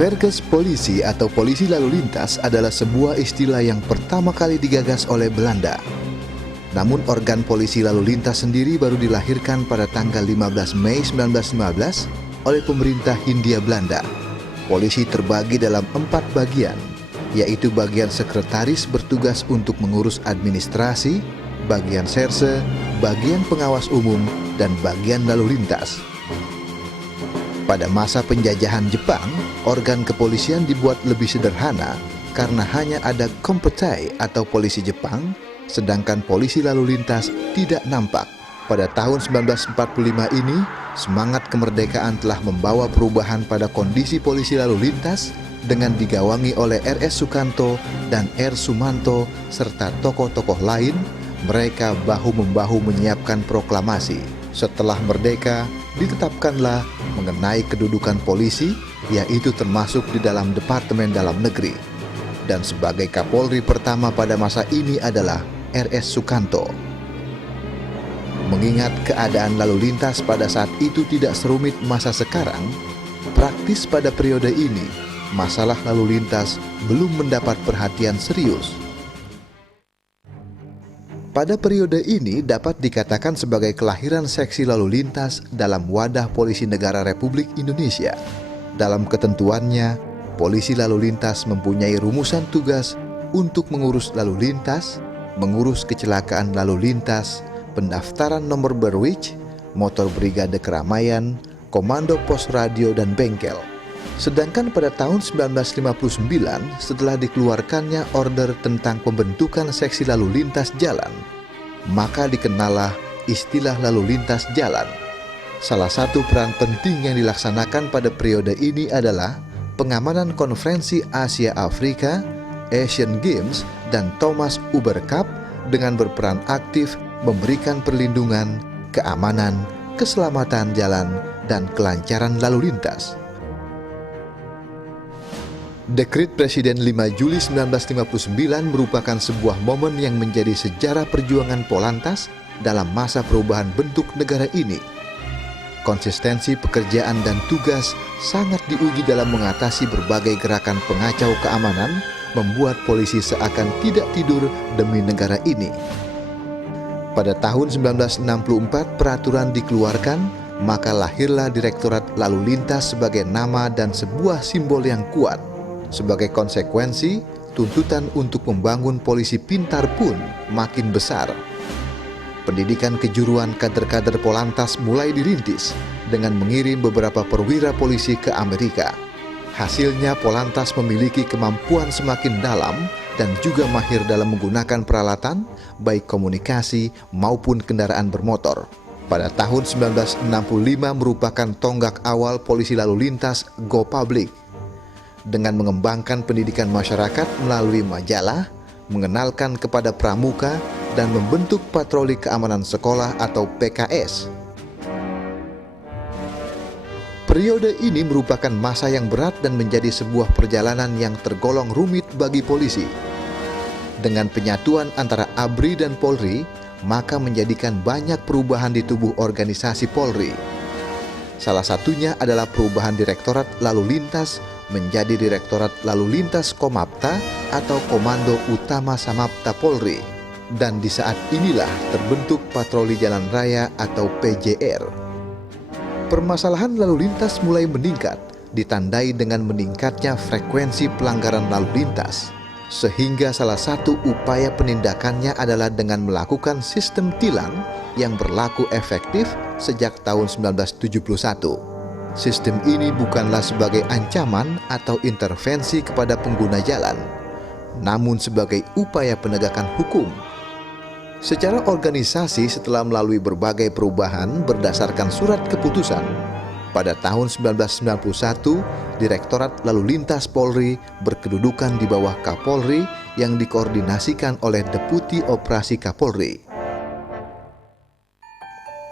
Verkeerspolisie atau polisi lalu lintas adalah sebuah istilah yang pertama kali digagas oleh Belanda. Namun organ polisi lalu lintas sendiri baru dilahirkan pada tanggal 15 Mei 1915 oleh pemerintah Hindia Belanda. Polisi terbagi dalam 4 bagian, yaitu bagian sekretaris bertugas untuk mengurus administrasi, bagian serse, bagian pengawas umum, dan bagian lalu lintas. Pada masa penjajahan Jepang, organ kepolisian dibuat lebih sederhana karena hanya ada kompetai atau polisi Jepang, sedangkan polisi lalu lintas tidak nampak. Pada tahun 1945 ini, semangat kemerdekaan telah membawa perubahan pada kondisi polisi lalu lintas dengan digawangi oleh R.S. Sukanto dan R. Sumanto serta tokoh-tokoh lain. Mereka bahu-membahu menyiapkan proklamasi. Setelah merdeka, ditetapkanlah mengenai kedudukan polisi, yaitu termasuk di dalam Departemen Dalam Negeri. Dan sebagai Kapolri pertama pada masa ini adalah R.S. Sukanto. Mengingat keadaan lalu lintas pada saat itu tidak serumit masa sekarang, praktis pada periode ini, masalah lalu lintas belum mendapat perhatian serius. Pada periode ini dapat dikatakan sebagai kelahiran seksi lalu lintas dalam wadah Polisi Negara Republik Indonesia. Dalam ketentuannya, polisi lalu lintas mempunyai rumusan tugas untuk mengurus lalu lintas, mengurus kecelakaan lalu lintas, pendaftaran nomor berwij, motor brigade keramaian, komando pos radio dan bengkel. Sedangkan pada tahun 1959, setelah dikeluarkannya order tentang pembentukan seksi lalu lintas jalan, maka dikenallah istilah lalu lintas jalan. Salah satu peran penting yang dilaksanakan pada periode ini adalah pengamanan konferensi Asia Afrika, Asian Games, dan Thomas Uber Cup dengan berperan aktif memberikan perlindungan, keamanan, keselamatan jalan, dan kelancaran lalu lintas. Dekret Presiden 5 Juli 1959 merupakan sebuah momen yang menjadi sejarah perjuangan Polantas dalam masa perubahan bentuk negara ini. Konsistensi pekerjaan dan tugas sangat diuji dalam mengatasi berbagai gerakan pengacau keamanan, membuat polisi seakan tidak tidur demi negara ini. Pada tahun 1964 peraturan dikeluarkan, maka lahirlah Direktorat Lalu Lintas sebagai nama dan sebuah simbol yang kuat. Sebagai konsekuensi, tuntutan untuk membangun polisi pintar pun makin besar. Pendidikan kejuruan kader-kader Polantas mulai dirintis dengan mengirim beberapa perwira polisi ke Amerika. Hasilnya Polantas memiliki kemampuan semakin dalam dan juga mahir dalam menggunakan peralatan, baik komunikasi maupun kendaraan bermotor. Pada tahun 1965 merupakan tonggak awal polisi lalu lintas Go Public. Dengan mengembangkan pendidikan masyarakat melalui majalah, mengenalkan kepada pramuka, dan membentuk patroli keamanan sekolah atau PKS. Periode ini merupakan masa yang berat dan menjadi sebuah perjalanan yang tergolong rumit bagi polisi. Dengan penyatuan antara ABRI dan Polri, maka menjadikan banyak perubahan di tubuh organisasi Polri. Salah satunya adalah perubahan Direktorat Lalu Lintas menjadi Direktorat Lalu Lintas Komapta atau Komando Utama Samapta Polri. Dan di saat inilah terbentuk Patroli Jalan Raya atau PJR. Permasalahan lalu lintas mulai meningkat, ditandai dengan meningkatnya frekuensi pelanggaran lalu lintas. Sehingga salah satu upaya penindakannya adalah dengan melakukan sistem tilang yang berlaku efektif sejak tahun 1971. Sistem ini bukanlah sebagai ancaman atau intervensi kepada pengguna jalan, namun sebagai upaya penegakan hukum. Secara organisasi, setelah melalui berbagai perubahan berdasarkan surat keputusan, pada tahun 1991, Direktorat Lalu Lintas Polri berkedudukan di bawah Kapolri yang dikoordinasikan oleh Deputi Operasi Kapolri.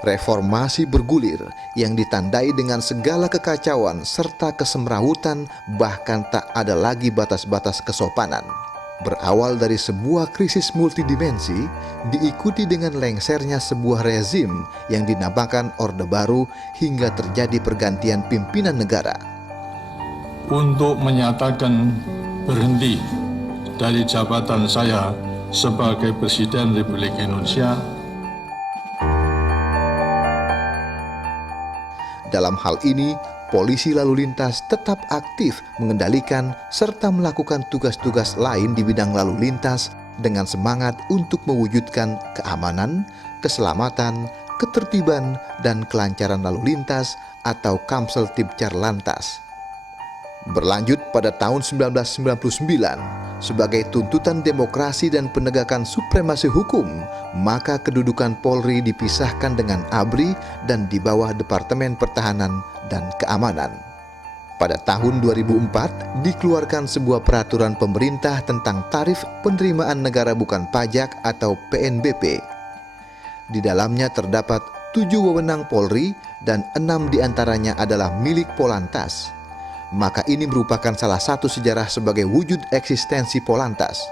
Reformasi bergulir yang ditandai dengan segala kekacauan serta kesemrawutan, bahkan tak ada lagi batas-batas kesopanan. Berawal dari sebuah krisis multidimensi, diikuti dengan lengsernya sebuah rezim yang dinamakan Orde Baru hingga terjadi pergantian pimpinan negara. untuk menyatakan berhenti dari jabatan saya sebagai Presiden Republik Indonesia. Dalam hal ini, polisi lalu lintas tetap aktif mengendalikan serta melakukan tugas-tugas lain di bidang lalu lintas dengan semangat untuk mewujudkan keamanan, keselamatan, ketertiban, dan kelancaran lalu lintas atau Kamseltib Carlantas. Berlanjut pada tahun 1999, sebagai tuntutan demokrasi dan penegakan supremasi hukum, maka kedudukan Polri dipisahkan dengan ABRI dan di bawah Departemen Pertahanan dan Keamanan. Pada tahun 2004, dikeluarkan sebuah peraturan pemerintah tentang tarif penerimaan negara bukan pajak atau PNBP. Di dalamnya terdapat 7 wewenang Polri dan 6 diantaranya adalah milik Polantas. Maka ini merupakan salah satu sejarah sebagai wujud eksistensi Polantas.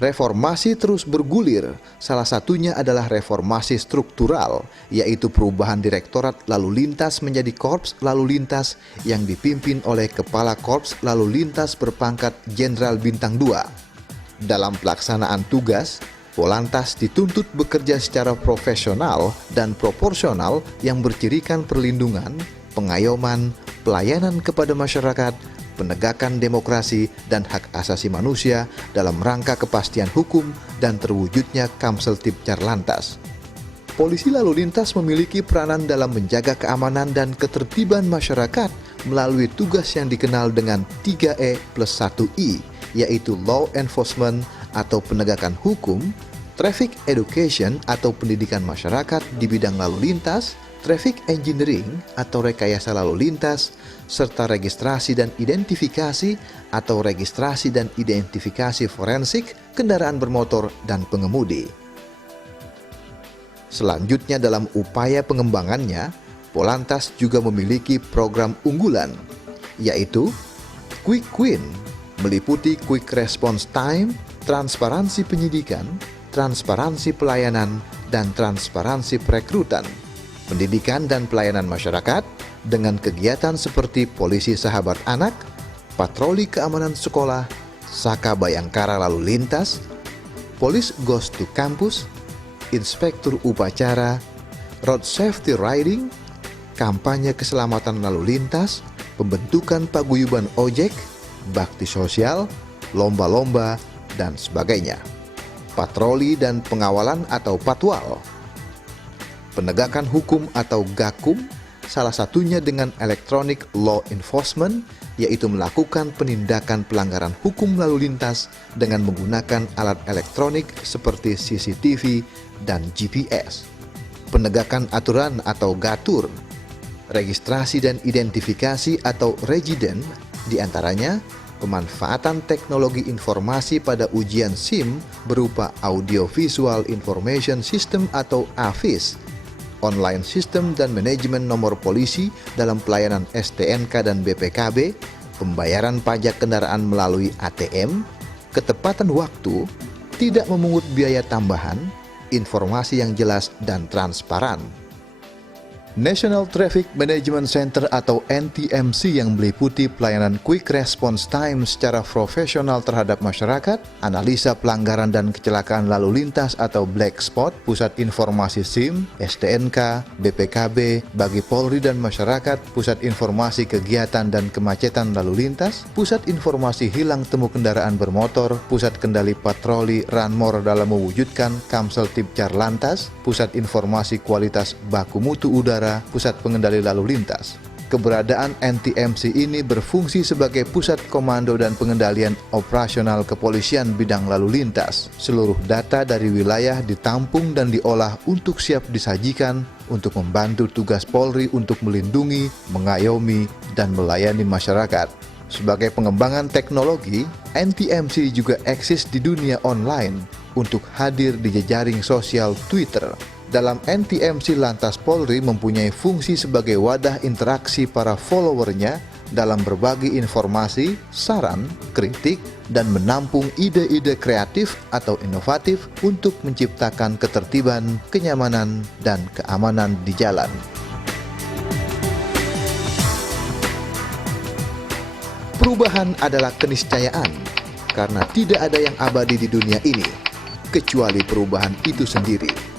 Reformasi terus bergulir, salah satunya adalah reformasi struktural, yaitu perubahan Direktorat Lalu Lintas menjadi Korps Lalu Lintas yang dipimpin oleh Kepala Korps Lalu Lintas berpangkat Jenderal Bintang 2. Dalam pelaksanaan tugas, Polantas dituntut bekerja secara profesional dan proporsional yang bercirikan perlindungan, pengayoman, pelayanan kepada masyarakat, penegakan demokrasi dan hak asasi manusia dalam rangka kepastian hukum dan terwujudnya Kamseltib Carlantas. Polisi lalu lintas memiliki peranan dalam menjaga keamanan dan ketertiban masyarakat melalui tugas yang dikenal dengan 3E plus 1I, yaitu Law Enforcement atau penegakan hukum, Traffic Education atau pendidikan masyarakat di bidang lalu lintas, Traffic Engineering atau rekayasa lalu lintas, serta registrasi dan identifikasi atau registrasi dan identifikasi forensik kendaraan bermotor dan pengemudi. Selanjutnya dalam upaya pengembangannya, Polantas juga memiliki program unggulan, yaitu Quick Win, meliputi Quick Response Time, transparansi penyidikan, transparansi pelayanan, dan transparansi perekrutan, pendidikan dan pelayanan masyarakat dengan kegiatan seperti Polisi Sahabat Anak, Patroli Keamanan Sekolah, Saka Bayangkara Lalu Lintas, Polis Goes to Campus, Inspektur Upacara, Road Safety Riding, kampanye keselamatan lalu lintas, pembentukan paguyuban ojek, bakti sosial, lomba-lomba, dan sebagainya. Patroli dan pengawalan atau patwal, penegakan hukum atau gakum, salah satunya dengan Electronic Law Enforcement, yaitu melakukan penindakan pelanggaran hukum lalu lintas dengan menggunakan alat elektronik seperti CCTV dan GPS. Penegakan aturan atau gatur, registrasi dan identifikasi atau regiden, diantaranya pemanfaatan teknologi informasi pada ujian SIM berupa Audio Visual Information System atau AVIS, online sistem dan manajemen nomor polisi dalam pelayanan STNK dan BPKB, pembayaran pajak kendaraan melalui ATM, ketepatan waktu, tidak memungut biaya tambahan, informasi yang jelas dan transparan. National Traffic Management Center atau NTMC yang meliputi pelayanan Quick Response Time secara profesional terhadap masyarakat, analisa pelanggaran dan kecelakaan lalu lintas atau Black Spot, Pusat Informasi SIM, STNK, BPKB, bagi Polri dan masyarakat, Pusat Informasi Kegiatan dan Kemacetan Lalu Lintas, Pusat Informasi Hilang Temu Kendaraan Bermotor, Pusat Kendali Patroli Ranmor dalam mewujudkan Kamseltib Carlantas, Pusat Informasi Kualitas Baku Mutu Udara, Pusat Pengendali Lalu Lintas. Keberadaan NTMC ini berfungsi sebagai pusat komando dan pengendalian operasional kepolisian bidang lalu lintas. Seluruh data dari wilayah ditampung dan diolah untuk siap disajikan untuk membantu tugas Polri untuk melindungi, mengayomi, dan melayani masyarakat. Sebagai pengembangan teknologi, NTMC juga eksis di dunia online untuk hadir di jejaring sosial Twitter. Dalam NTMC lantas Polri mempunyai fungsi sebagai wadah interaksi para followernya dalam berbagi informasi, saran, kritik, dan menampung ide-ide kreatif atau inovatif untuk menciptakan ketertiban, kenyamanan, dan keamanan di jalan. Perubahan adalah keniscayaan, karena tidak ada yang abadi di dunia ini, kecuali perubahan itu sendiri.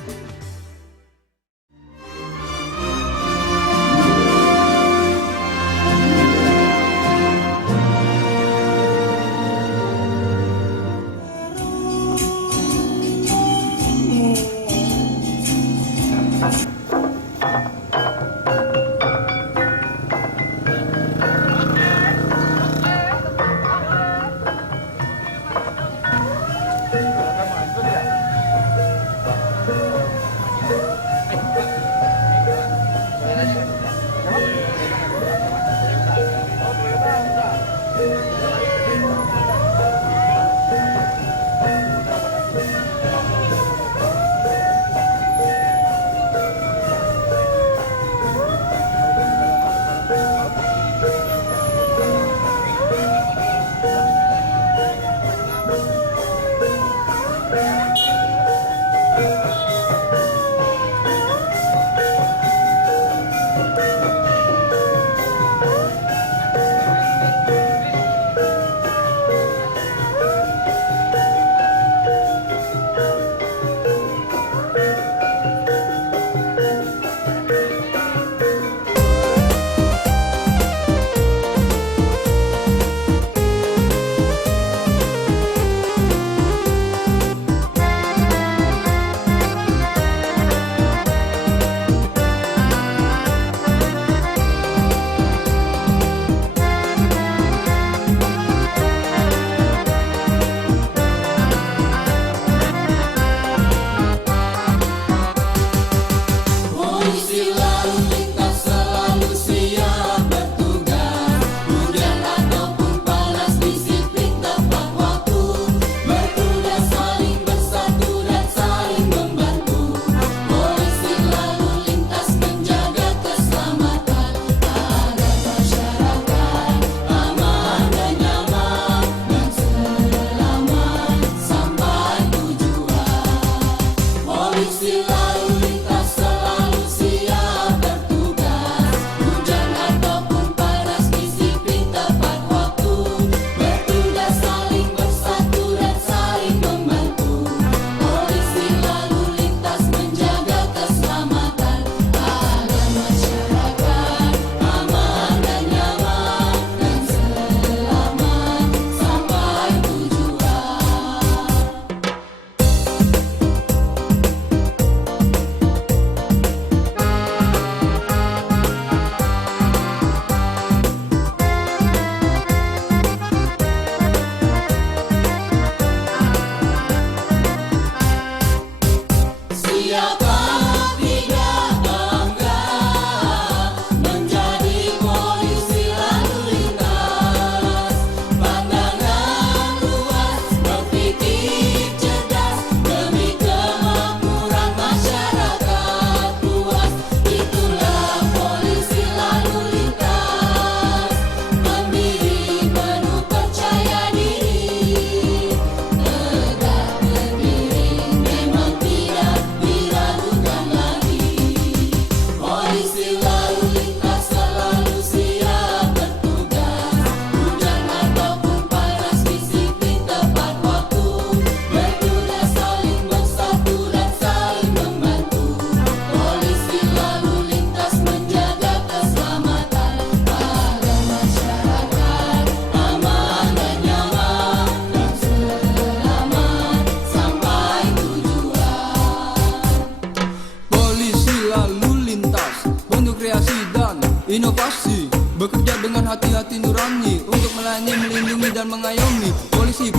Inovasi, bekerja dengan hati-hati nurani untuk melayani, melindungi dan mengayomi. Polisi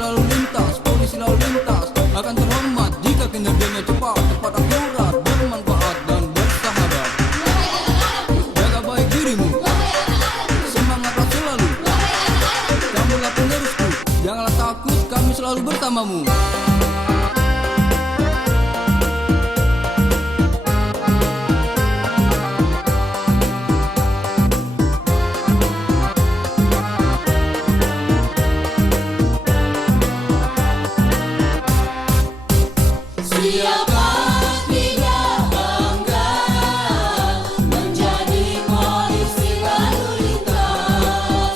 lalu lintas akan terhormat jika kinerjanya cepat, akurat, bermanfaat dan bersahabat. Jaga baik dirimu, semangatlah selalu. Kamulah penerusku, janganlah takut, kami selalu bersamamu. Siapa tidak bangga menjadi polisi lalu lintas,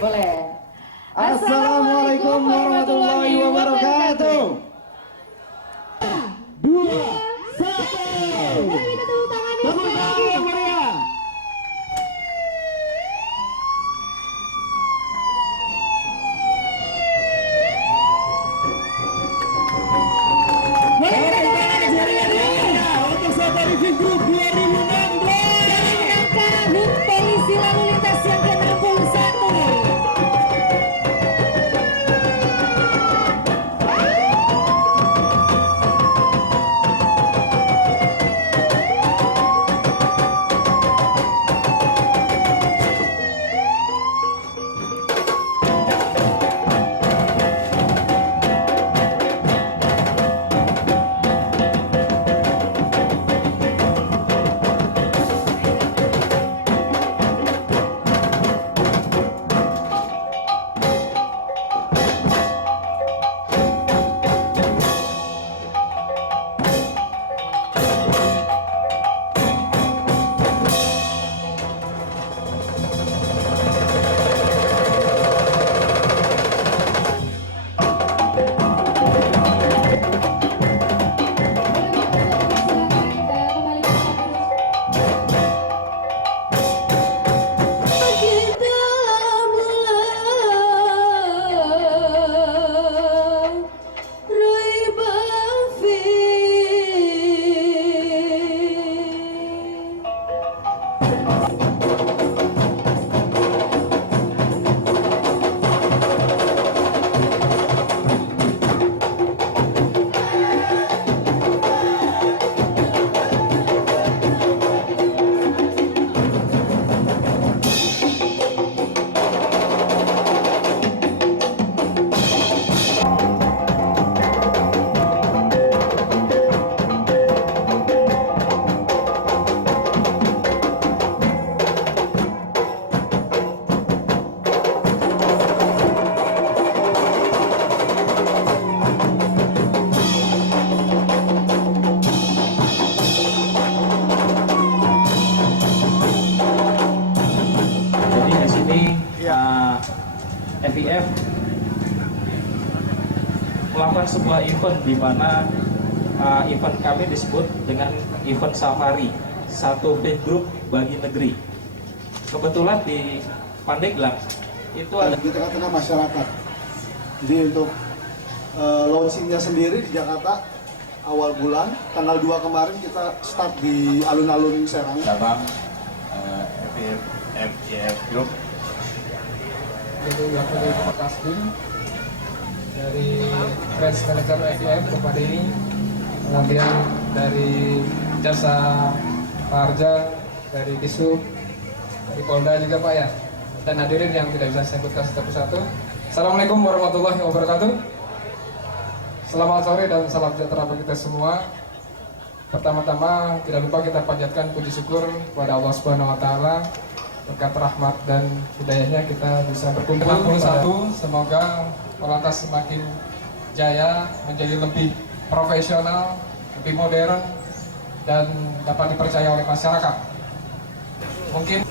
Boleh. Assalamualaikum warahmatullahi wabarakatuh. 2, 1. Mari kita tepuk tangan lagi. yang meriah. Untuk Safari Fit Group 2016 Angka HUT Polisi Lalu Lintas yang ke-61. FIF melakukan sebuah event di mana event kami disebut dengan event safari, satu fit group bagi negeri. Kebetulan di Pandeglang itu ada di tengah-tengah masyarakat. Jadi untuk launchingnya sendiri di Jakarta awal bulan tanggal 2 kemarin kita start di alun-alun Serang. Cabang FIF Group. Itu yang dari Pak Kasdim, dari Press Manager FIF Bapak Dini, kemudian dari Jasa Pak Harja, dari Disub, dari Polda juga Pak ya, dan hadirin yang tidak bisa saya sebutkan satu persatu. Assalamualaikum warahmatullahi wabarakatuh. Selamat sore dan salam sejahtera bagi kita semua. Pertama-tama tidak lupa kita panjatkan puji syukur kepada Allah Subhanahu wa taala. Berkat rahmat dan hidayahnya kita bisa berkumpul 61. Semoga Polantas semakin jaya, menjadi lebih profesional, lebih modern, dan dapat dipercaya oleh masyarakat. Mungkin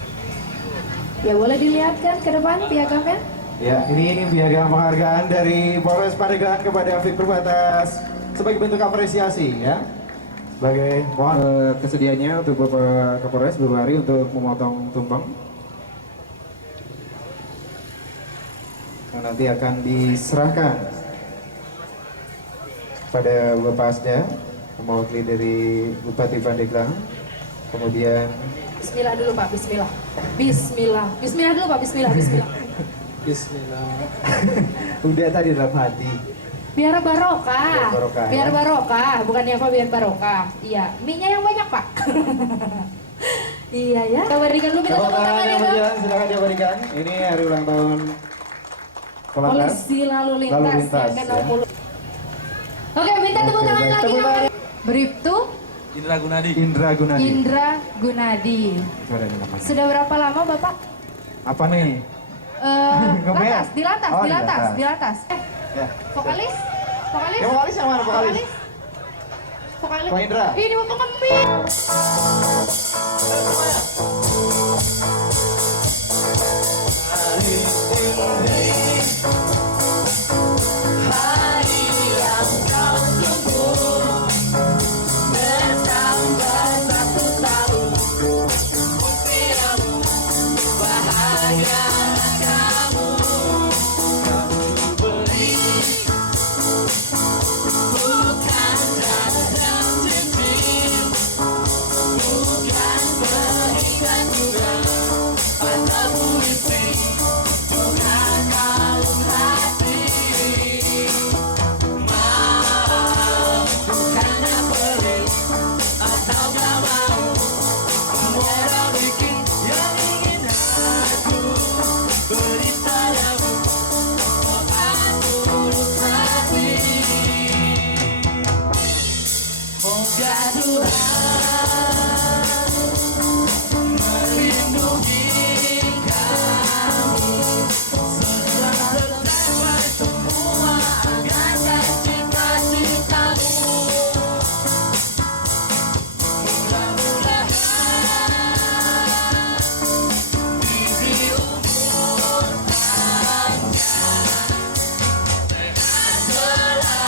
Ya boleh dilihatkan ke depan piagamnya. Ya, ini piagam penghargaan dari Polres Pandeglang kepada Fit Group atas sebagai bentuk apresiasi ya. Sebagai mohon kesediaannya untuk Bapak Kapolres Bapak Hari untuk memotong tumpeng. Nanti akan diserahkan pada Bapak Asda, mewakili dari Bupati Pandeglang. Kemudian Bismillah dulu Pak, Bismillah. Bismillah. Bismillah dulu Pak, Bismillah. Bismillah. Bismillah. udah tadi dalam hati. Biar barokah. Biar barokah, Biar ya. barokah, bukannya apa biar barokah. Iya, mie-nya yang banyak Pak. Iya ya. Kita berikan dulu, kita Tepuk tepuk tangan tangan ya yang Bang. berjalan silakan diberikan. Ini hari ulang tahun Polantas. Polisi lalu lintas, yang ya. ke-60. Oke, minta tepuk tangan baik. lagi. Tepuk tangan. Bribtu Indra Gunadi. Indra Gunadi. Indra Gunadi. Itu ada namanya. Sudah berapa lama Bapak? Apa nih? Lantas, di lantas, Oh, di lantas, di di lantas. Ya. Vokalis? Vokalis? Ya, vokalis yang mana vokalis? Vokalisnya. Pak Indra. Ini mau pengembil. Hari yang kau tunggu bertambah 1 tahun usiamu, bahagia kamu beri, bukan dan cincin, bukan berikan bunga atau puisi, bukan kalung hati. Mau bukannya pelik atau gak mau, muara bikin yang ingin aku beri padamu, doa tulus hati. Moga Tuhan melindungi kamu tercapai semua angan dan cita-citamu. Mudah-mudahan diberi umur panjang dengan selama-lamanya.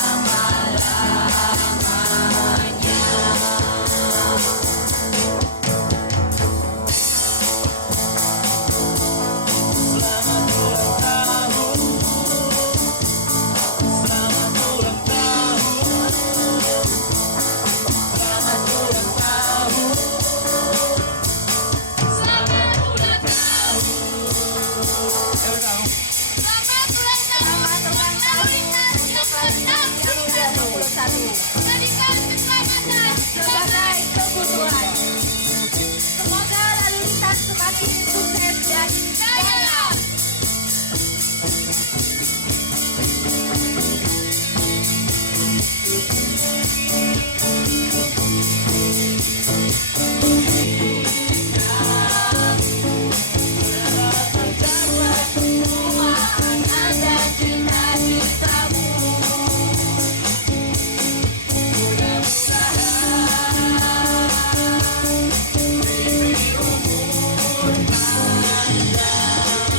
Selamat ulang tahun, selamat ulang tahun, selamat ulang tahun, selamat ulang tahun. Selamat ulang tahun. Jadikan keselamatan sebagai kebutuhan. Semoga lalu lintas semakin sukses dan jaya. Tercapai semua angan dan cita-citamu. Mudah-mudahan diberi umur panjang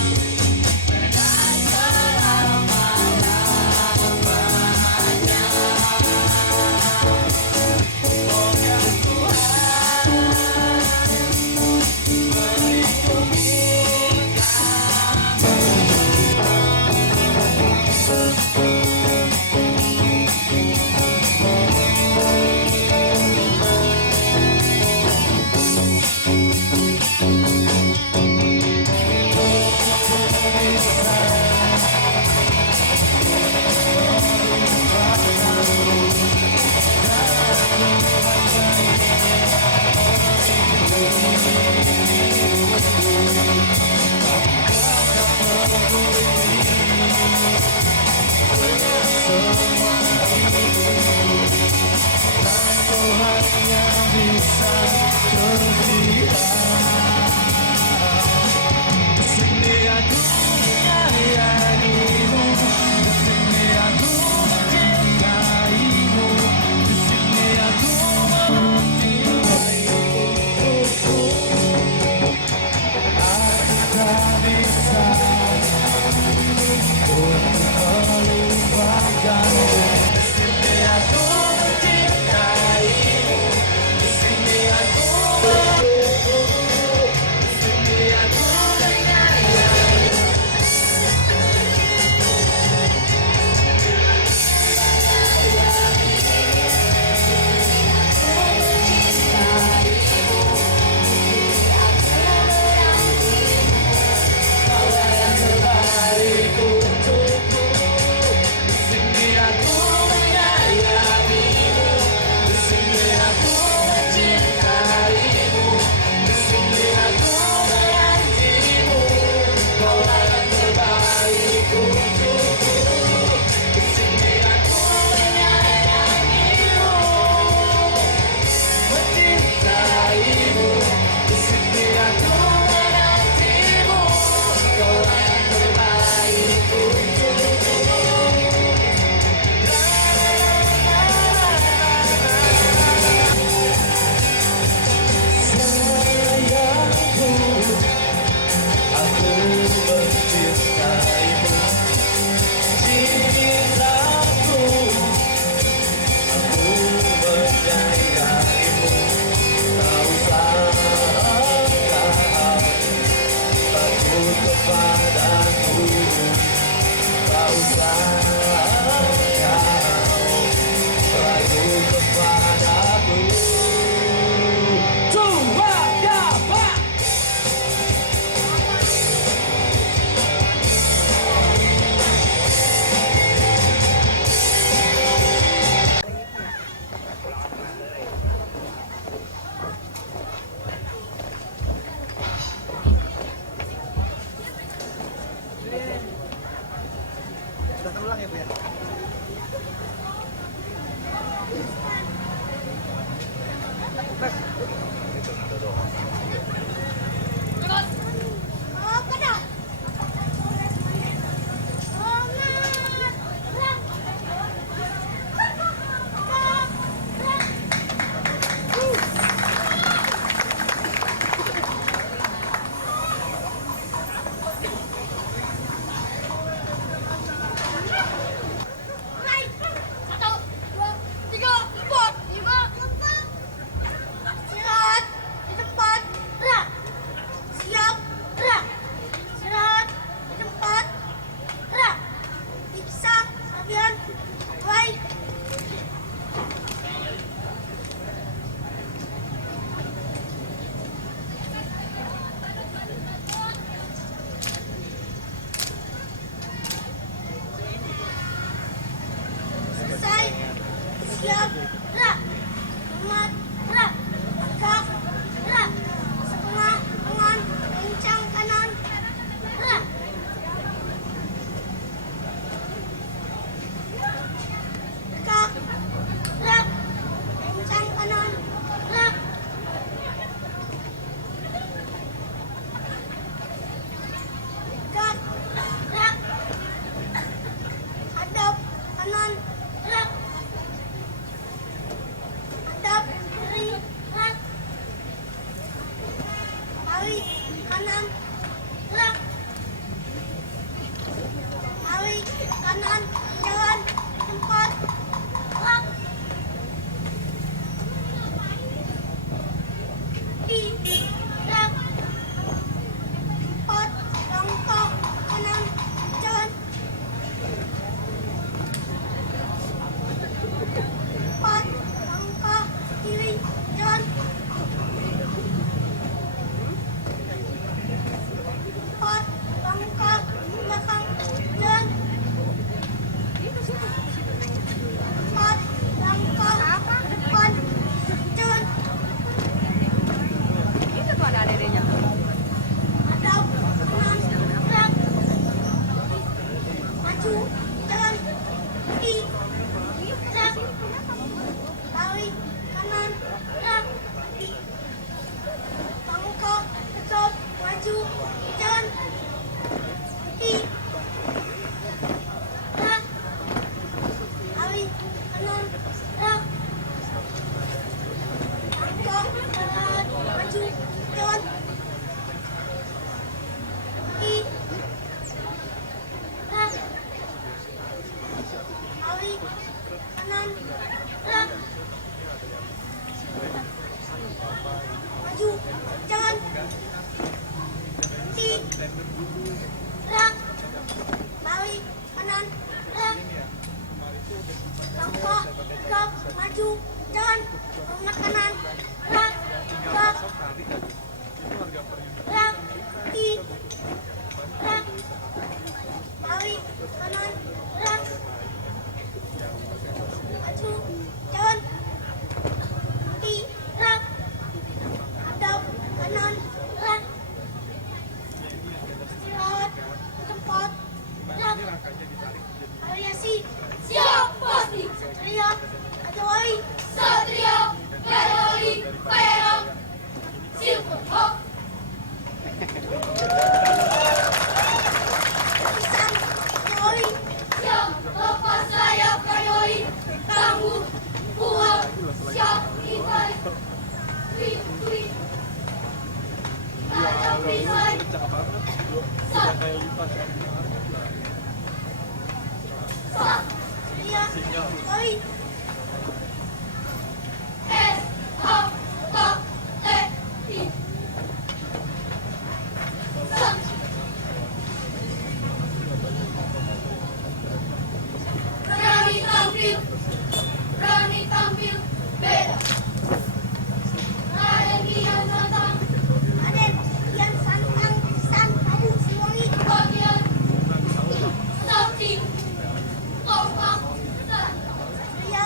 Satria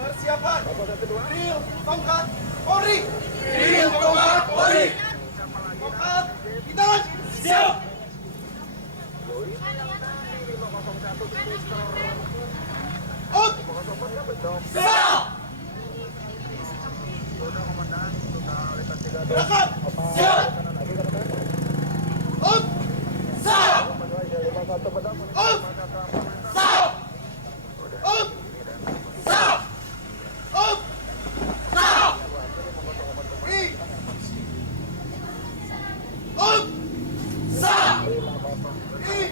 Persiapan. Drill tongkat Polri. Drill tongkat Polri. Tongkat di tangan. Siap. Out. Siap. Gerakan. Siap. Out. Siap. Out. Siap. Out. Siap. Up! Stop! E! Up! Stop! E!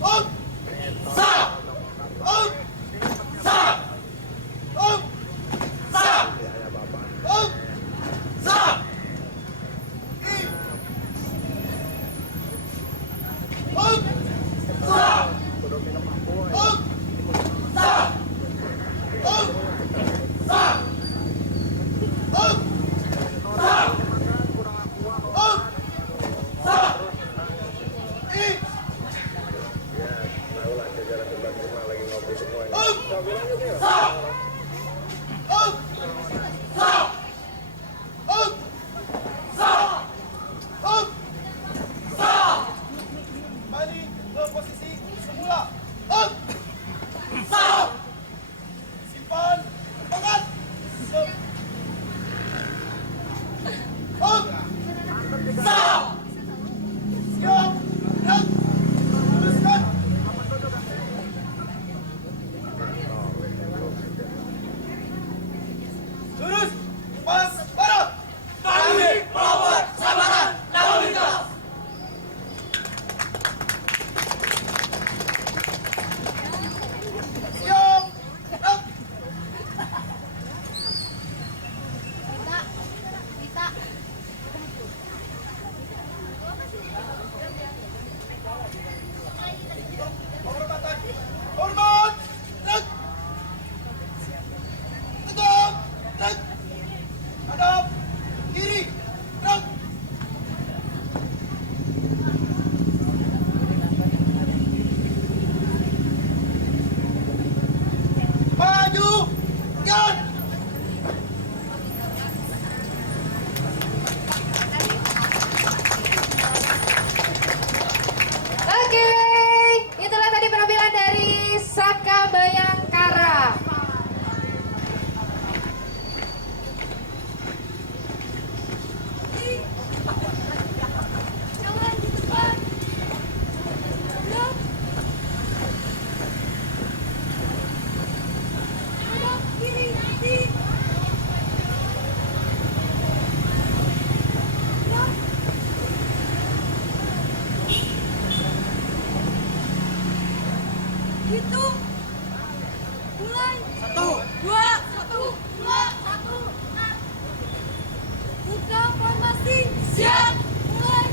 Up! Stop! Up! Stop! Up! Stop! Up! Stop! E! Up! Stop! Up! Stop! Up! Stop! Up! Stop! Up! Stop! Eat! Up! Stop! Up! Stop! Up! Stop! Up! Stop! Kembali ke posisi semula. Up! Stop! Simpan, tongkat. Stop. Up. Stop. Siap. Gerak. Teruskan. Lurus. Pas. Barat. Kami melawan jabatan lalu lintas. Siap. Gerak. Penghormatan. Hormat. Gerak. Tegak. Gerak. Hadap. Kiri. Gerak. Maju. Jalan. Oke, itulah tadi penampilan dari Saka Bayangkara. Itu mulai 1, 2, 1, 2, 1. Buka formasi. Siap. Mulai.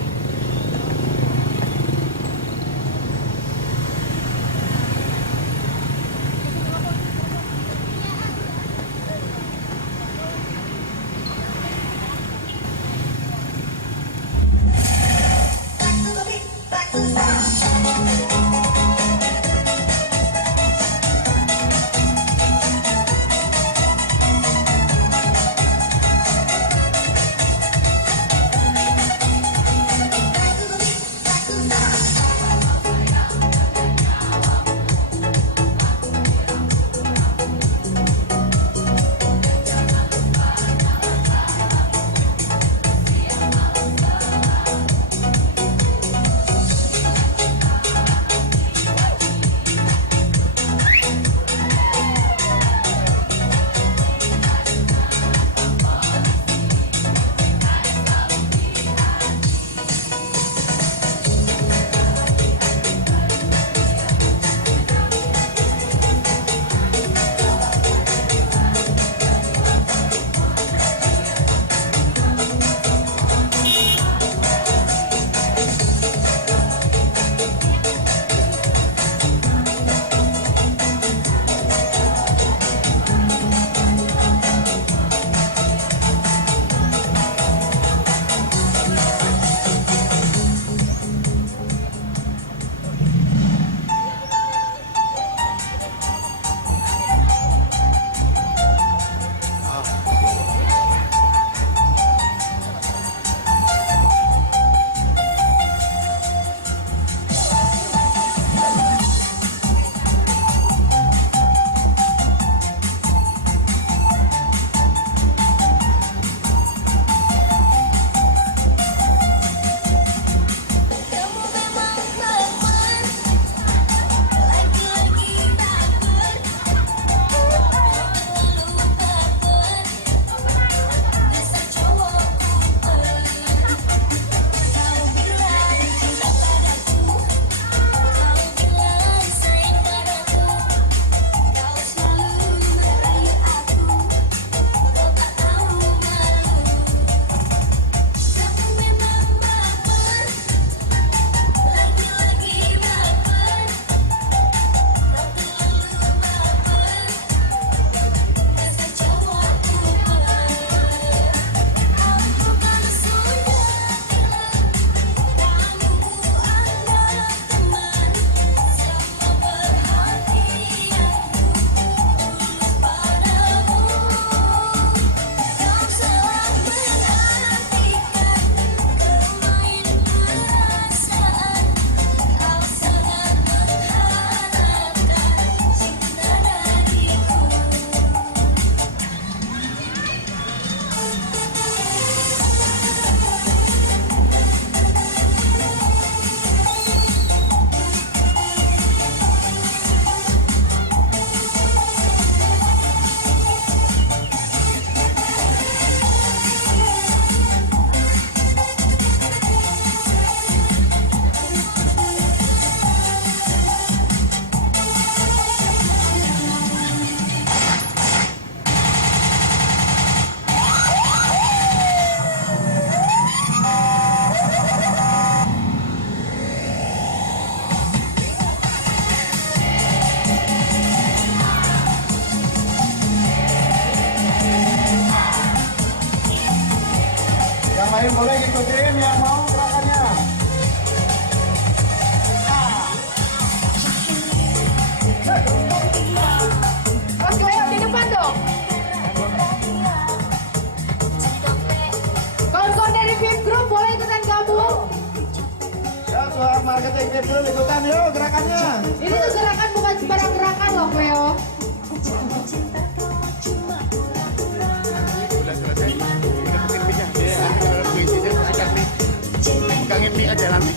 lain boleh ikutin yang mau gerakannya. Mas Cleo di depan dong. Kawan-kawan dari VIP Group boleh ikutan gabung. Ya, soal marketing VIP Group ikutan yuk gerakannya. Ini tuh gerakan bukan sembarang gerakan loh, Cleo. Pegangin mie aja nanti.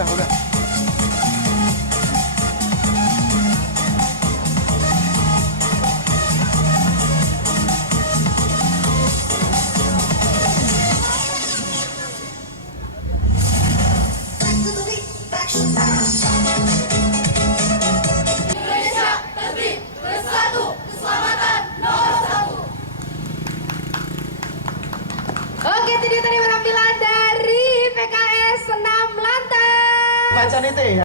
Udah. Indonesia tertib, bersatu, keselamatan nomor 1. Oke, itu dia tadi penampilan dari PKS Senam Lantai. Baca nih ya.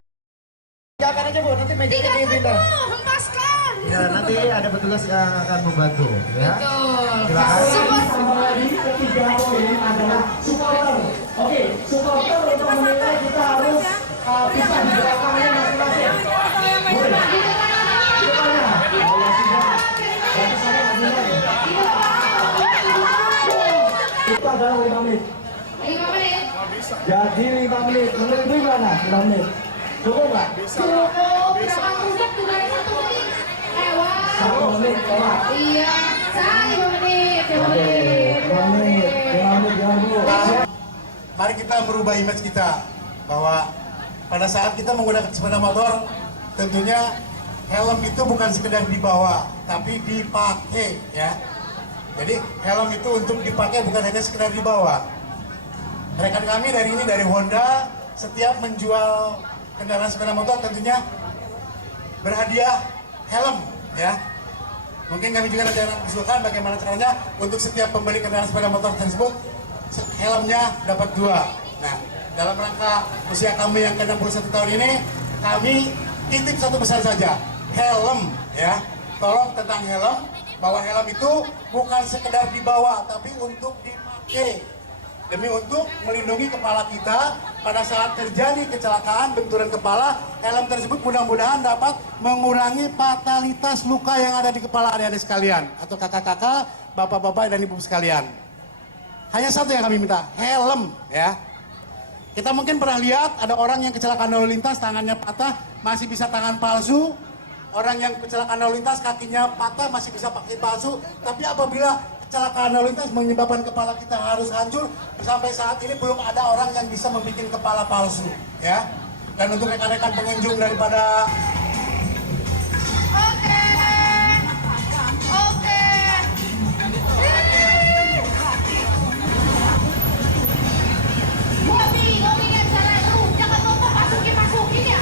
Jangan aja Bu, nanti mejanya dipindah. Hempaskan. Ya, nanti ada petugas yang akan membantu ya. Betul. Silakan. Ketiga poin adalah supporter. Oke, supporter untuk menilai kita harus bisa di belakangnya masing-masing. Itu adalah 5 menit. 5 menit. Jadi 5 menit. Menurut gimana? 5 menit. Cukup nggak? Cukup. Berapa pusat juga ada 1 menit. Wah. 1 menit kelar. Iya. Saya 5 menit. 5 menit. Mari kita merubah image kita bahwa pada saat kita menggunakan sepeda motor, tentunya helm itu bukan sekedar dibawa, tapi dipakai ya. Jadi helm itu untuk dipakai bukan hanya sekedar dibawa. Rekan kami dari Honda setiap menjual kendaraan sepeda motor tentunya berhadiah helm ya. Mungkin kami juga nanti akan usulkan bagaimana caranya untuk setiap pembeli kendaraan sepeda motor tersebut helmnya dapat 2. Nah, dalam rangka usia kami yang ke-61 tahun ini, kami titip satu pesan saja, helm ya. Tolong tentang helm, bahwa helm itu bukan sekedar dibawa, tapi untuk dipakai. Demi untuk melindungi kepala kita pada saat terjadi kecelakaan benturan kepala, helm tersebut mudah-mudahan dapat mengurangi fatalitas luka yang ada di kepala adik-adik sekalian atau kakak-kakak, bapak-bapak dan ibu sekalian. Hanya satu yang kami minta, helm ya. Kita mungkin pernah lihat ada orang yang kecelakaan lalu lintas, tangannya patah, masih bisa tangan palsu. Orang yang kecelakaan lalu lintas, kakinya patah, masih bisa pakai palsu. Tapi apabila kecelakaan lalu lintas menyebabkan kepala kita harus hancur, sampai saat ini belum ada orang yang bisa membuat kepala palsu ya. Dan untuk rekan-rekan pengunjung daripada Gobi yang jalan lu, jangan lupa masukin ya.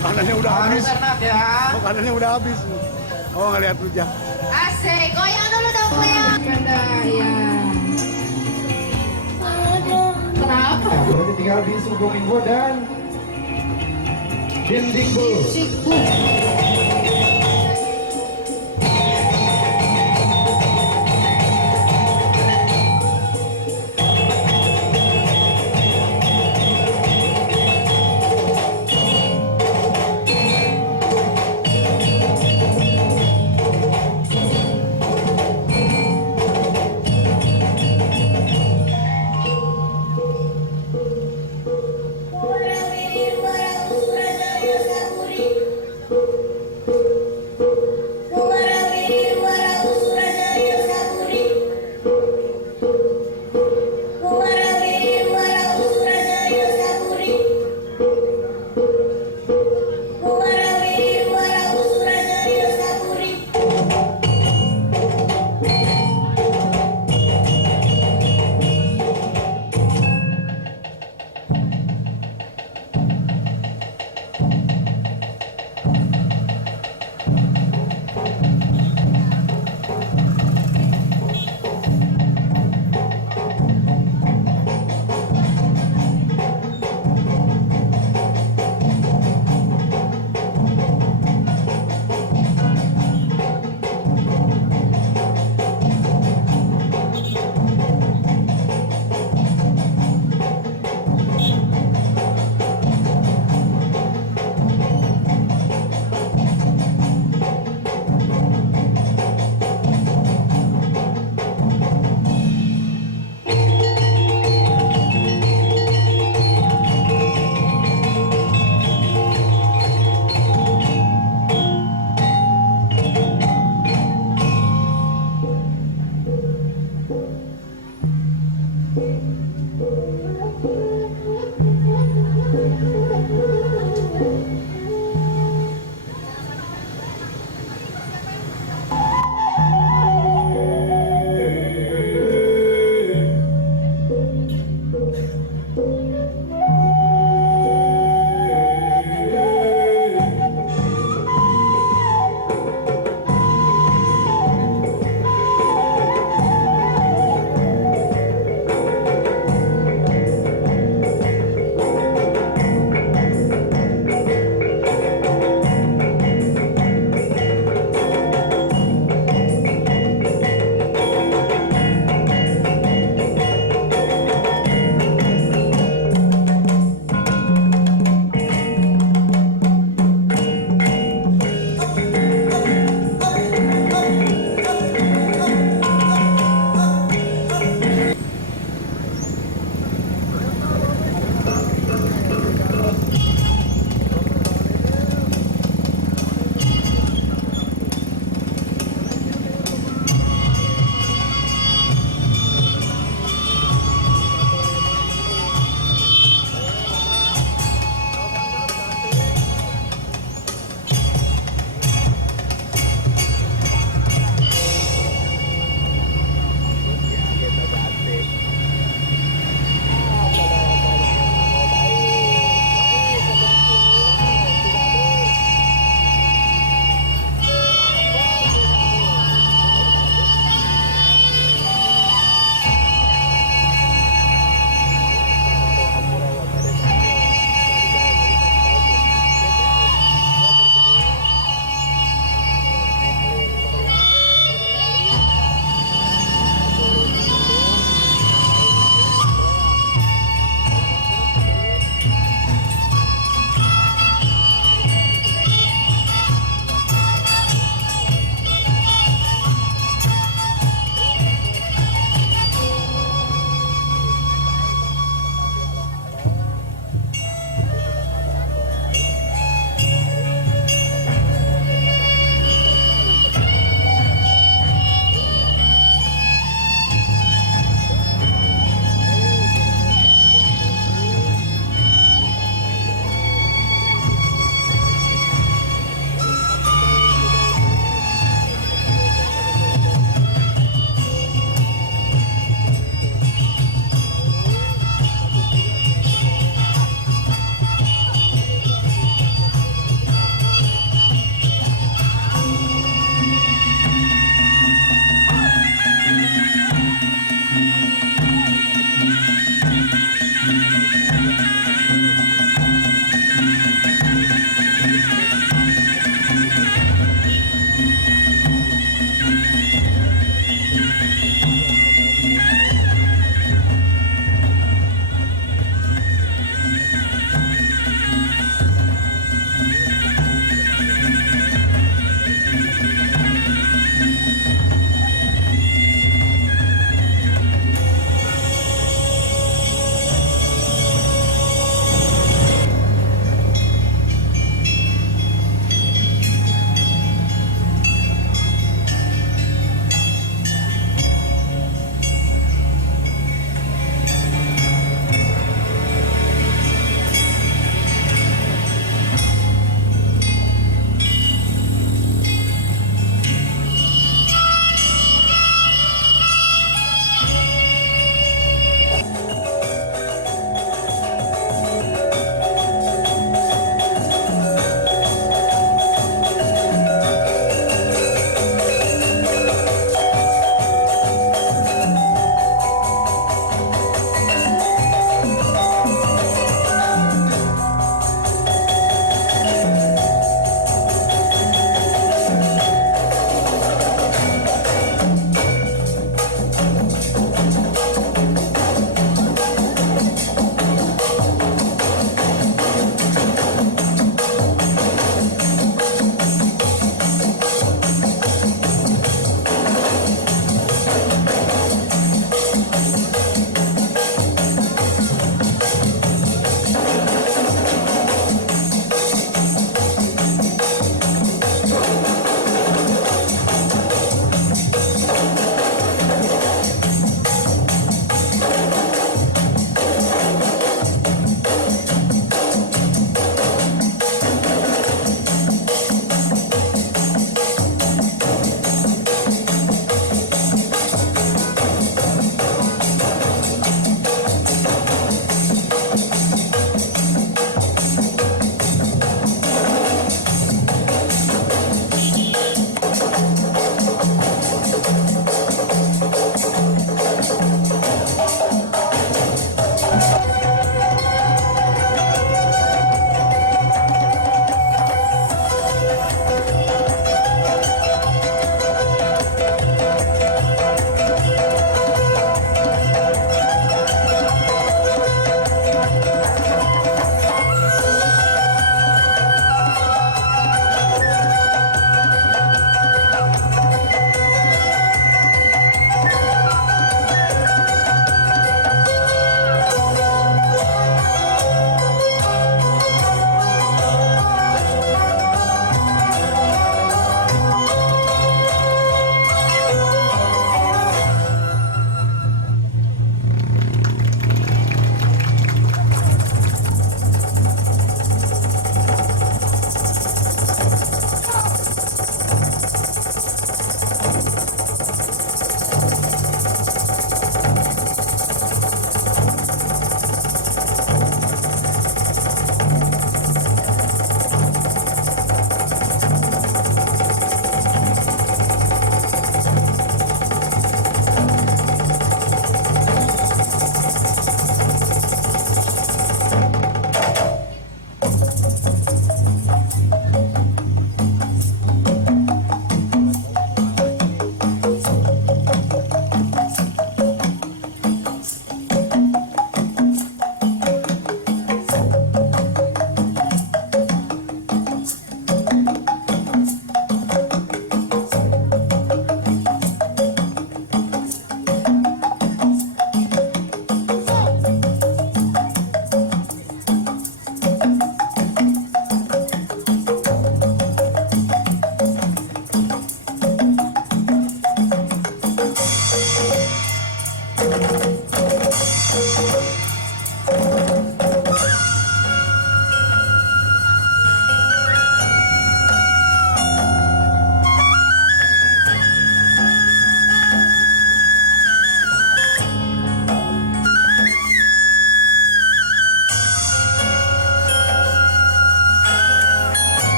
makanannya udah habis. Enak ya. Makanannya udah habis. Oh, ngeliat rujak. Asik, goyang dulu dong goyang. Ya. Kenapa? Nah, berarti tinggal di Sugonginggo dan Dindinggo. Orang ini para usra saya saburi.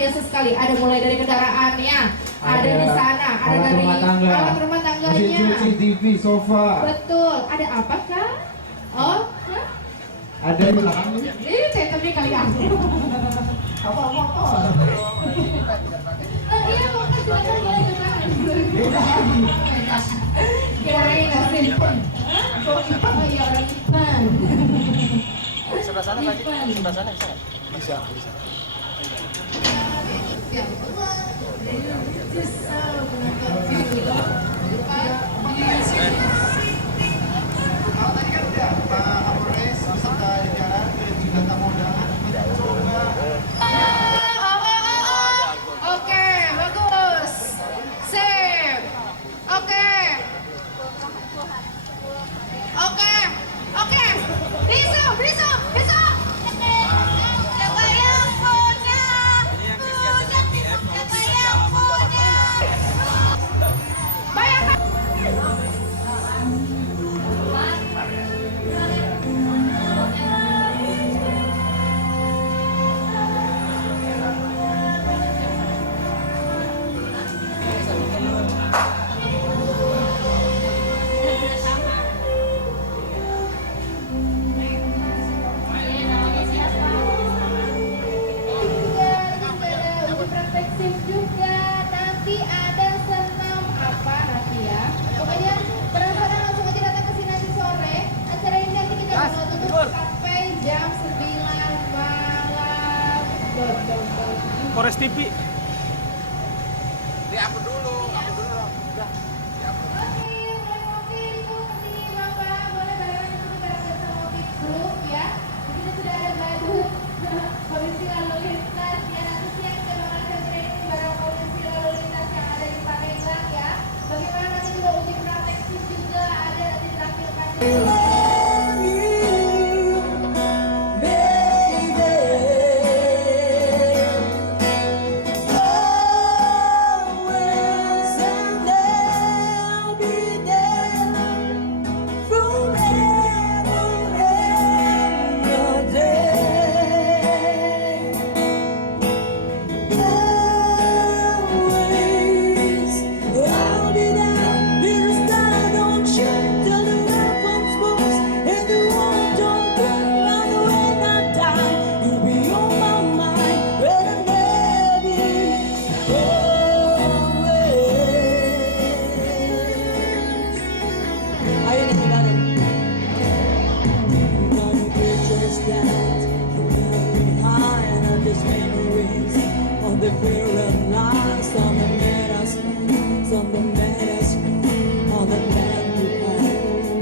biasa sekali. Ada mulai dari kendaraannya, ada di sana, ada dari alat rumah tangganya, mesin TV, sofa. Betul. Ada apa kah? Oh, hah? Ada di belakang. Ini tetap di kali aku. Apa? Iya, mau silakan boleh ke sana. Kirain ngasih. Oh iya, orang Ipan. Sebelah sana lagi, sebelah sana bisa. Ya, Kalau tadi kan udah Pak Kapolres beserta jajaran juga tamu undangan coba. Oke, bagus. Sip. Oke. Besok. Siapa yang punya? Siapa yang punya? Bayangkan. Juga nanti ada senam apa nanti ya, pokoknya penasaran langsung aja datang ke sini nanti sore. Acara ini nanti kita bakal tutup sampai jam 9 malam. Polres TV. Oke, terima kasih Bapak.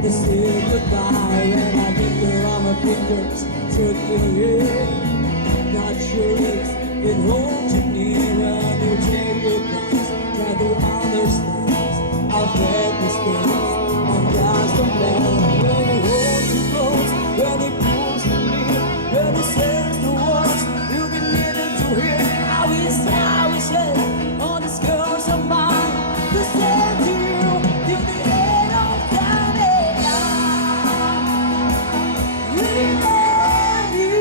to say goodbye, and I think you're on my fingers, took your hand, got your lips, it holds you near, and you take your place, gather understands, I've had mistakes, and God's the man, when he holds you close, when he pulls you near, when he says the words, you've been needing to hear, I wish, all these girls of mine, to say to you, till the end of time, and we love you,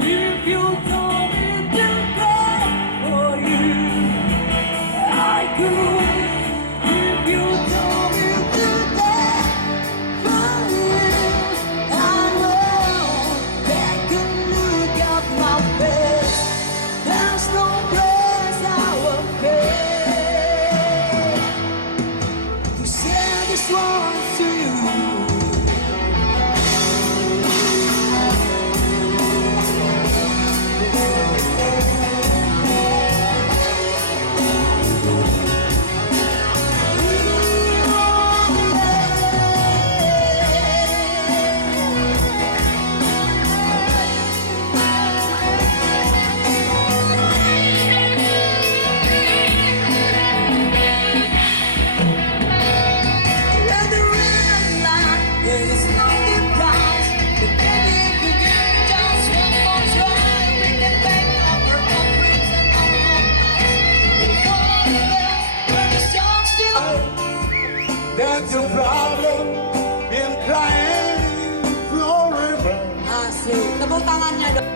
if you told me to die for you, I could. If you told me to die for you, I know they can look at my face. There's no place I will pay to send this one to you. And the real life is nothing counts. But baby, if you give me just one more try, we can make our own dreams and our own lives. Before the best, when the song's still. That's a problem, been crying forever. Asik, tepuk tangannya dong.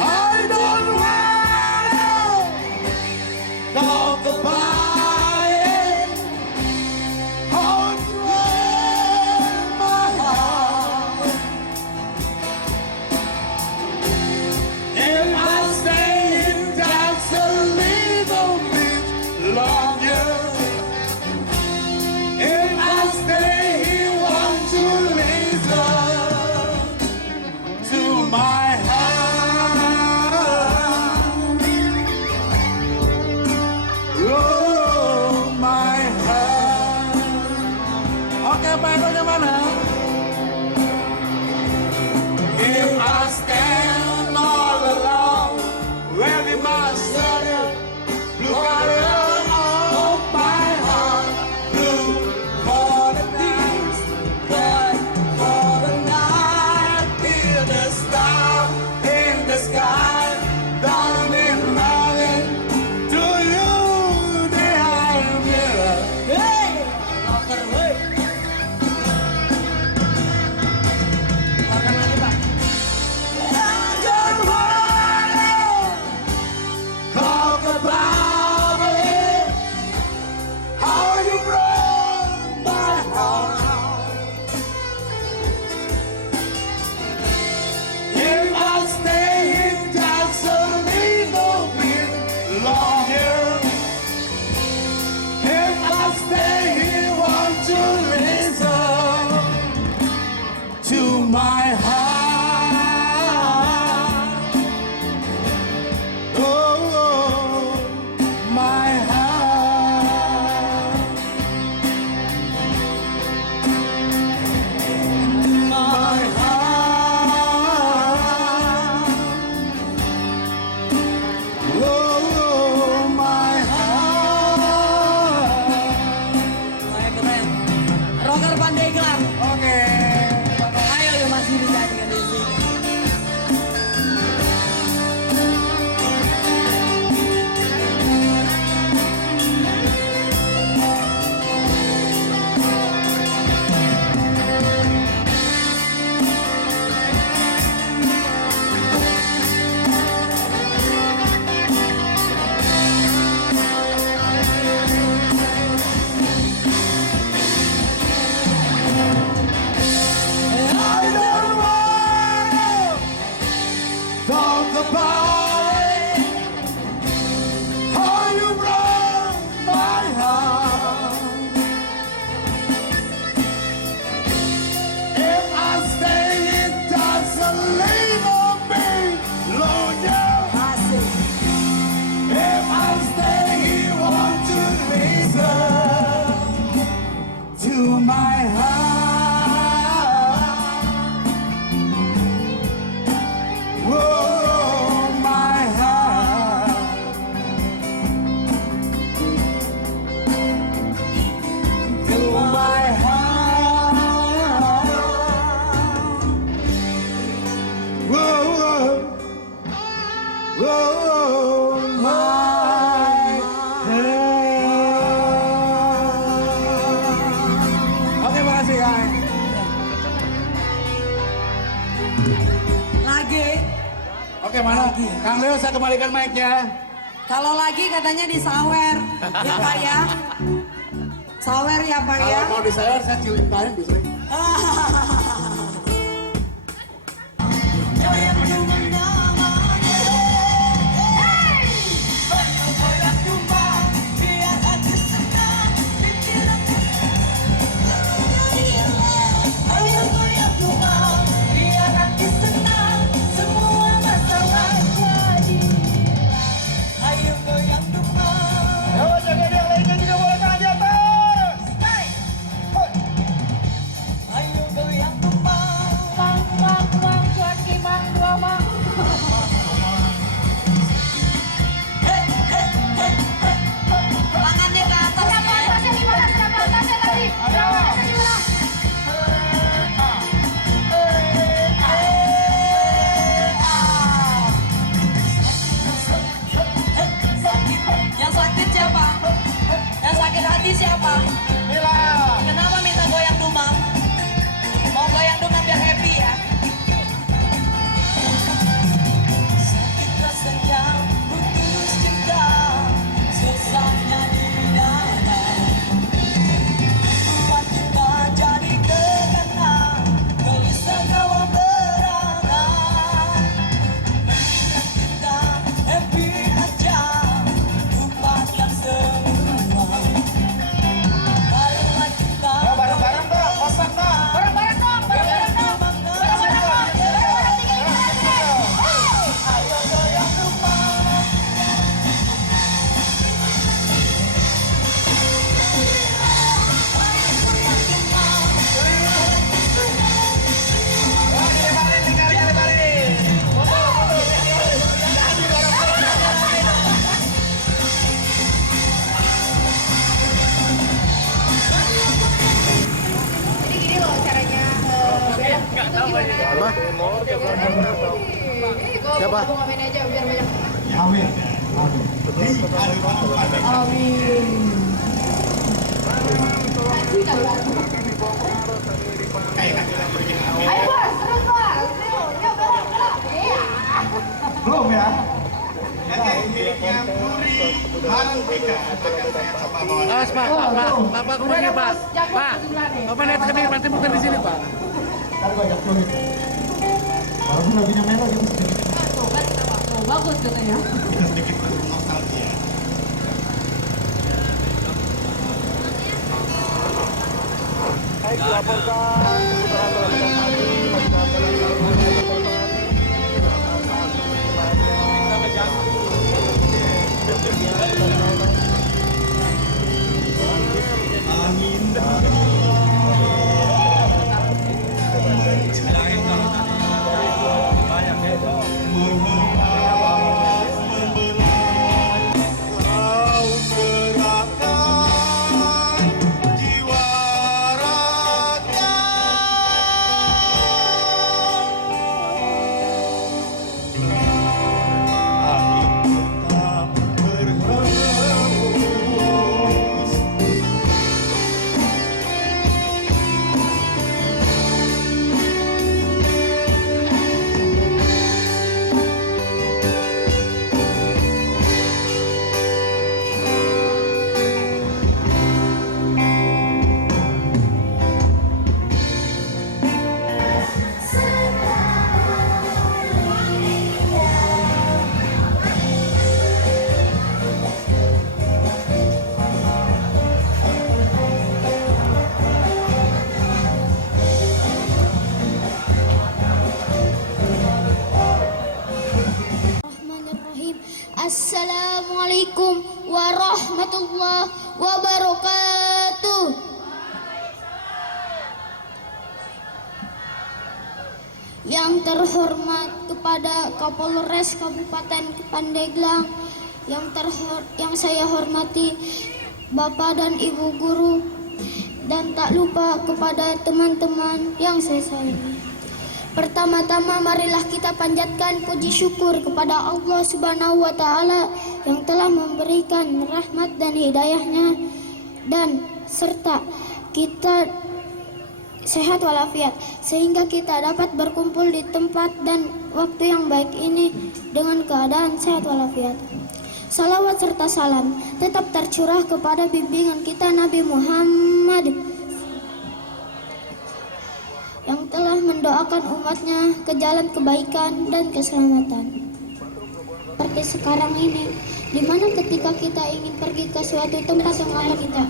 I don't wanna talk about it. How it breaks my heart. If I stay in just a little bit longer, if I stay here, won't you listen to my heart? Oh, my heart. Oke, Pak Eko mana? If I stand all alone, where we must settle, blue color of my heart, blue for the things, But for the night, feel the star in the sky, darling, darling, to you they are mirror. hey, rocker, hey. Makan lagi, Pak. I don't wanna talk about it, how you broke my heart. If I stay in just a little bit longer, if I stay here, won't you listen to my heart? Oh, my heart. My heart. Oh, my heart. Kayak keren. Rocker Pandeglang. Oke. Ayo, masih dijadikan. Oh, my Oke, makasih ya. Lagi. Oke, mana? Kang Leo, saya kembalikan mic-nya. Kalau lagi katanya disawer, ya Pak ya. Sawer ya Pak ya. Kalau mau disawer, saya ceritain bisa. Siapa? Kenapa minta goyang dumang? Mau goyang dumang biar happy ya? Sakit rasanya putus cinta, sesaknya di dada. Buat kita jadi kenangan, gelisah kawan berangan. Mendingan kita happy aja, lupakan semua. bareng-bareng dong, kompak dong. Bareng-bareng dong, bareng-bareng dong. Bareng-bareng dong. Ayo goyang dumang. Jadi gini loh caranya belok itu gimana? Siapa? Gue ngamen aja biar banyak. Amin. Amin. Ayo bos, terus bos. Yuk belok. Iya. Belum ya? Pak, kemudian Pak. Pak, Bapak lihat ke depan, bukan di sini Pak. Ntar gue ajak turun. Walaupun lagunya merah gitu. Tuh kan tuh bagus katanya. Assalamualaikum warahmatullahi wabarakatuh. Yang terhormat kepada Kapolres Kabupaten Pandeglang, yang saya hormati Bapak dan Ibu guru, dan tak lupa kepada teman-teman yang saya sayangi. Pertama-tama marilah kita panjatkan puji syukur kepada Allah Subhanahu wa taala yang telah memberikan rahmat dan hidayahnya dan serta kita sehat walafiat sehingga kita dapat berkumpul di tempat dan waktu yang baik ini dengan keadaan sehat walafiat. Salawat serta salam tetap tercurah kepada bimbingan kita Nabi Muhammad yang telah mendoakan umatnya ke jalan kebaikan dan keselamatan. Seperti sekarang ini, di mana ketika kita ingin pergi ke suatu tempat yang lama kita.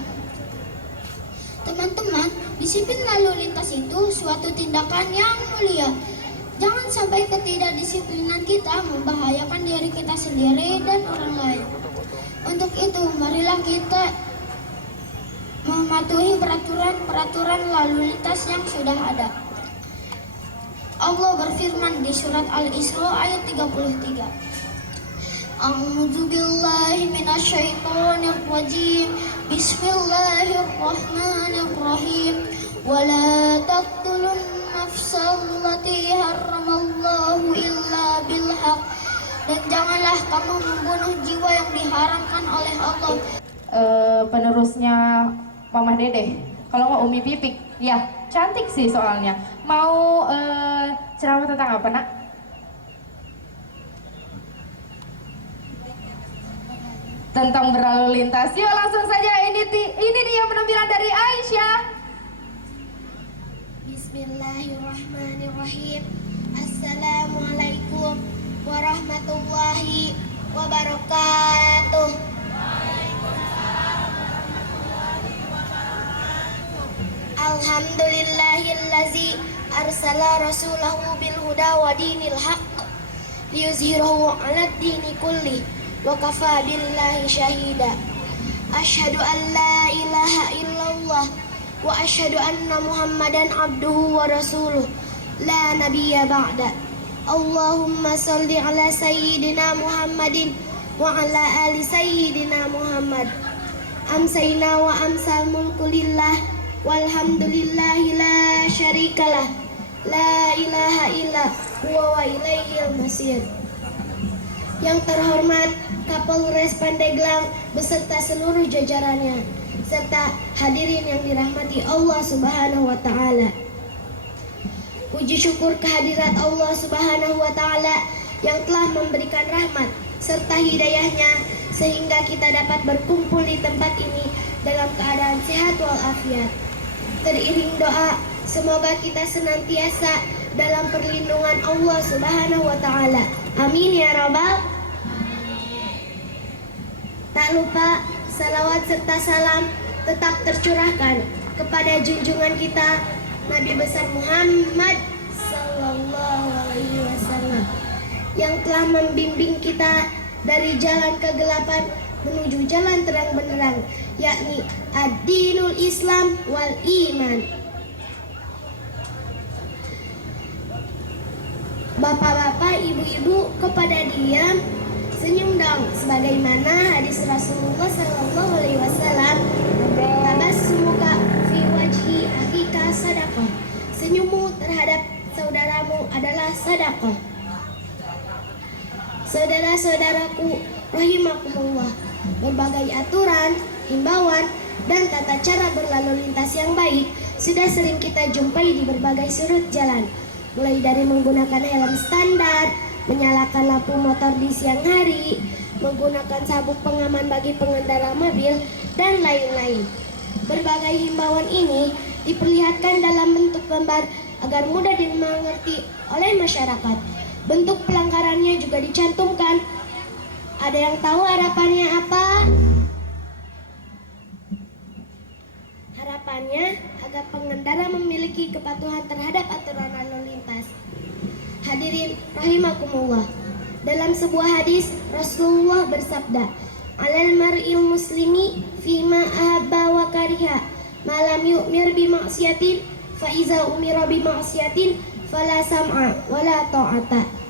Teman-teman, disiplin lalu lintas itu suatu tindakan yang mulia. Jangan sampai ketidakdisiplinan kita membahayakan diri kita sendiri dan orang lain. Untuk itu, marilah kita mematuhi peraturan lalu lintas yang sudah ada. Allah berfirman di surat Al-Isra ayat 33. A'udzu billahi minasyaitonir rajim. Bismillahirrahmanirrahim. Wa la taqtulun nafsal lati haramallahu illa bil haq. Dan janganlah kamu membunuh jiwa yang diharamkan oleh Allah. Penerusnya Mama Dede. Kalau nggak Umi Pipik, ya cantik sih soalnya. Mau ceramah tentang apa, Nak? Tentang berlalu lintas. Yuk langsung saja, ini dia penampilan dari Aisyah. Bismillahirrahmanirrahim. Assalamualaikum warahmatullahi wabarakatuh. Alhamdulillahillazi arsala rasulahu bil huda wa dinil haqq liyuzhirahu 'alad dini kulli wa kafa billahi syahida. Asyhadu an la ilaha illallah wa asyhadu anna Muhammadan abduhu wa rasuluh la nabiyya ba'da. Allahumma salli ala sayyidina Muhammadin wa ala ali sayyidina Muhammad. Amsayna wa amsal mulku lillah walhamdulillahi la syarikalah la ilaha illa huwa wa ilaihil masir. Yang terhormat Kapolres Pandeglang beserta seluruh jajarannya serta hadirin yang dirahmati Allah Subhanahu wa taala. Puji syukur kehadirat Allah Subhanahu wa taala yang telah memberikan rahmat serta hidayahnya sehingga kita dapat berkumpul di tempat ini dalam keadaan sehat walafiat. Teriring doa, semoga kita senantiasa dalam perlindungan Allah Subhanahu wa taala. Amin ya rabbal. Tak lupa salawat serta salam tetap tercurahkan kepada junjungan kita Nabi besar Muhammad sallallahu alaihi wasallam yang telah membimbing kita dari jalan kegelapan menuju jalan terang benderang, yakni ad-dinul Islam wal iman. Bapak-bapak, ibu-ibu, kepada diam, senyum dong, sebagaimana hadis Rasulullah sallallahu alaihi wasallam, tabassumuka fi wajhi akhika sadaqah. Senyummu terhadap saudaramu adalah sedekah. Saudara-saudaraku rahimakumullah, berbagai aturan, himbauan, dan tata cara berlalu lintas yang baik sudah sering kita jumpai di berbagai sudut jalan, mulai dari menggunakan helm standar, menyalakan lampu motor di siang hari, menggunakan sabuk pengaman bagi pengendara mobil, dan lain-lain. Berbagai himbauan ini diperlihatkan dalam bentuk gambar agar mudah dimengerti oleh masyarakat. Bentuk pelanggarannya juga dicantumkan. Ada yang tahu harapannya apa? Harapannya agar pengendara memiliki kepatuhan terhadap aturan lalu lintas. Hadirin rahimakumullah. Dalam sebuah hadis Rasulullah bersabda, "Alal mar'il muslimi fima ahabba wa kariha, ma lam yu'mir bi ma'siyatin, fa iza umira bi ma'siyatin fala sam'a wala ta'ata."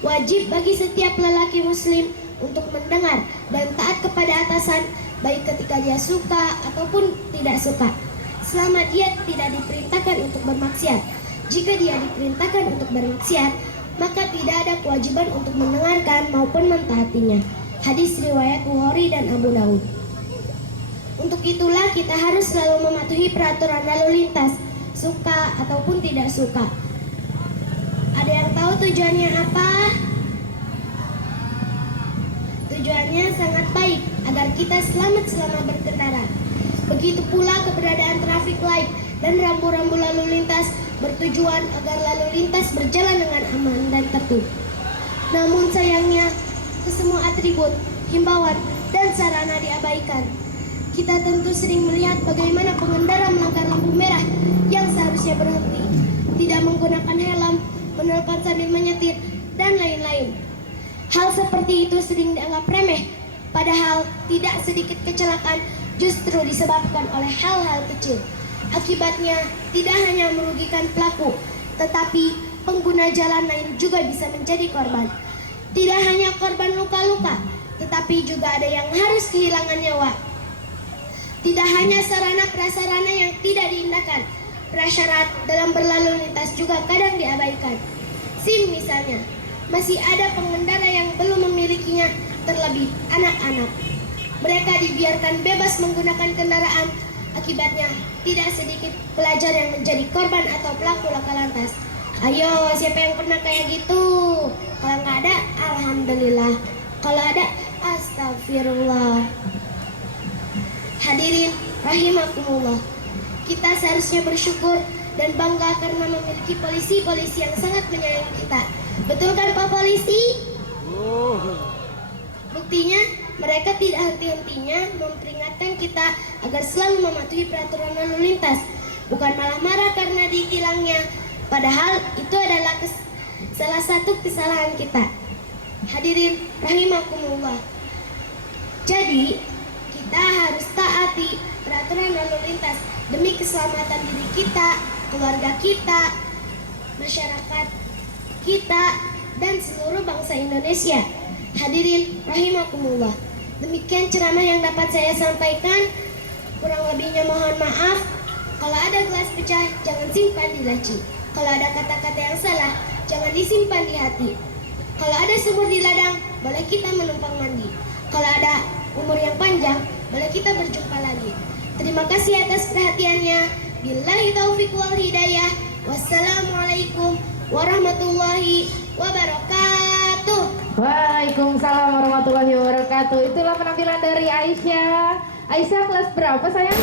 Wajib bagi setiap lelaki muslim untuk mendengar dan taat kepada atasan, baik ketika dia suka ataupun tidak suka, selama dia tidak diperintahkan untuk bermaksiat. Jika dia diperintahkan untuk bermaksiat, maka tidak ada kewajiban untuk mendengarkan maupun mentaatinya. Hadis riwayat Bukhari dan Abu Daud. Untuk itulah kita harus selalu mematuhi peraturan lalu lintas, suka ataupun tidak suka. Ada yang tahu tujuannya apa? Tujuannya sangat baik agar kita selamat selama berkendara. Begitu pula keberadaan traffic light dan rambu-rambu lalu lintas bertujuan agar lalu lintas berjalan dengan aman dan tertib. Namun sayangnya, kesemua atribut, himbauan, dan sarana diabaikan. Kita tentu sering melihat bagaimana pengendara melanggar lampu merah yang seharusnya berhenti, tidak menggunakan helm, menelpon sambil menyetir, dan lain-lain. Hal seperti itu sering dianggap remeh, padahal tidak sedikit kecelakaan justru disebabkan oleh hal-hal kecil. Akibatnya tidak hanya merugikan pelaku, tetapi pengguna jalan lain juga bisa menjadi korban. Tidak hanya korban luka-luka, tetapi juga ada yang harus kehilangan nyawa. Tidak hanya sarana-prasarana yang tidak diindahkan, prasyarat dalam berlalu lintas juga kadang diabaikan. SIM misalnya, masih ada pengendara yang belum memilikinya, terlebih anak-anak. Mereka dibiarkan bebas menggunakan kendaraan, akibatnya tidak sedikit pelajar yang menjadi korban atau pelaku laka lantas. Ayo, siapa yang pernah kayak gitu? Kalau nggak ada, alhamdulillah. Kalau ada, astagfirullah. Hadirin rahimakumullah, kita seharusnya bersyukur dan bangga karena memiliki polisi-polisi yang sangat menyayangi kita. Betul kan Pak Polisi? Buktinya, mereka tidak henti-hentinya memperingatkan kita agar selalu mematuhi peraturan lalu lintas, bukan malah marah karena ditilangnya, padahal itu adalah salah satu kesalahan kita. Hadirin rahimakumullah, jadi kita harus taati peraturan lalu lintas demi keselamatan diri kita, keluarga kita, masyarakat kita, dan seluruh bangsa Indonesia. Hadirin rahimakumullah, demikian ceramah yang dapat saya sampaikan. Kurang lebihnya mohon maaf. Kalau ada gelas pecah, jangan simpan di laci. Kalau ada kata-kata yang salah, jangan disimpan di hati. Kalau ada sumur di ladang, boleh kita menumpang mandi. Kalau ada umur yang panjang, boleh kita berjumpa lagi. Terima kasih atas perhatiannya. Billahi taufiq wal hidayah. Wassalamualaikum warahmatullahi wabarakatuh. Waalaikumsalam warahmatullahi wabarakatuh. Itulah penampilan dari Aisyah. Aisyah kelas berapa sayang?